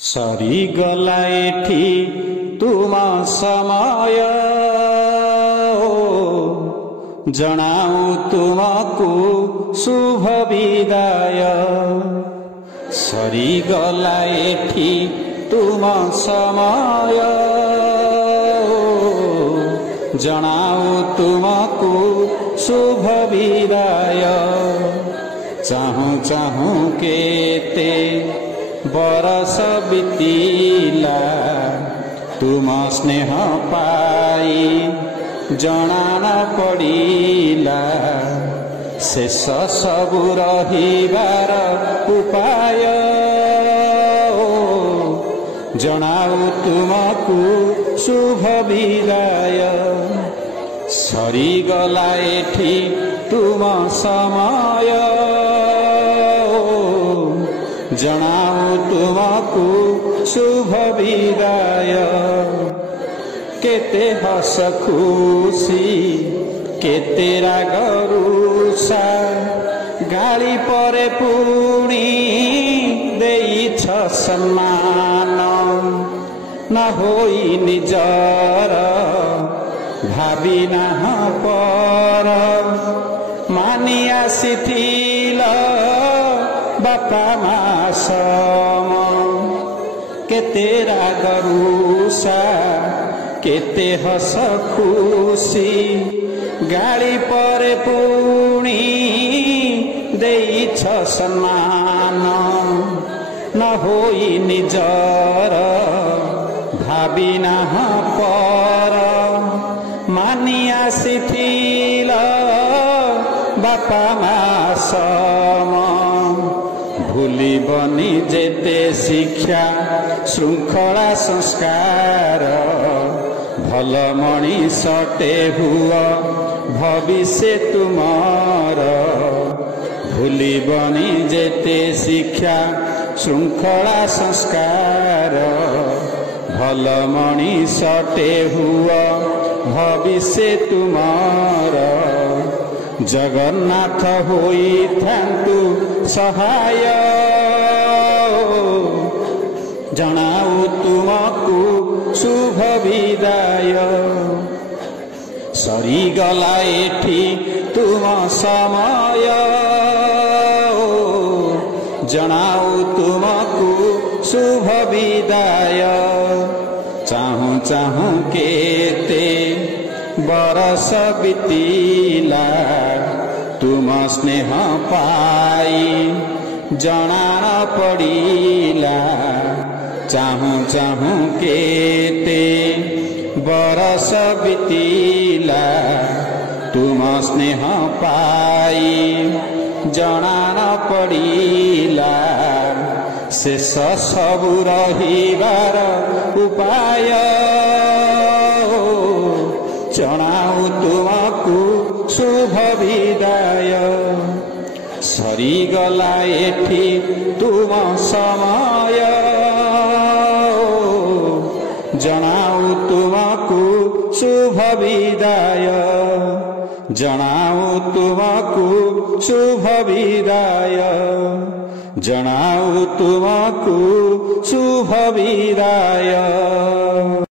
सरीगला एठी तुम समय जनाऊ तुमको शुभ विदाय। सरीगला एठी तुम समय जनाऊ तुमको शुभ विदाय। चाहूँ चाहूँ केते बरस बीतीला तुम स्नेह पाई जना न पड़िला। शेष सबु रहिबार उपाय जनाऊ तुमको शुभ विदाय। सरीगला एठी तुम समय जनाऊ तुमको शुभ विदाय। केते हस खुशी केते राग रुषा गाली परे पुणी देइछ सम्मान। न होई निजर भावी नाह पर मानि आसिथिल बापा मासम। केते राग रुषा केते हस खुशी गाली परे पुणी देइछ सम्मान। न होई निजर भावी नाह पर मानि आसिथिल बापा मासम। भूलिबनी जेते शिक्षा श्रृंखला संस्कार भल मणिषटे हुआ भविष्य तुमार। भूलिबनी जेते शिक्षा श्रृंखला संस्कार भल मणिषटे हुआ भविष्य तुमार। जगन्नाथ होई थांतु सहाय जनाऊ तुमको शुभ विदाय। सरीगला एठी तुम समय जनाऊ तुमको शुभ विदाय। चाहूँ चाहूँ केते बरस बीतीला तुम स्नेह पाई जना न पड़िला। चाहूँ चाहूँ केते बरस बीतीला तुम स्नेह पाई जना न पड़िला। शेष सबु रहिबार उपाय जनाऊ तुमको शुभ विदाय। सरीगला एठी तुम समय जनाऊ तुमको शुभ विदाय। जनाऊ तुमको शुभ विदाय। जनाऊ तुमको शुभ विदाय।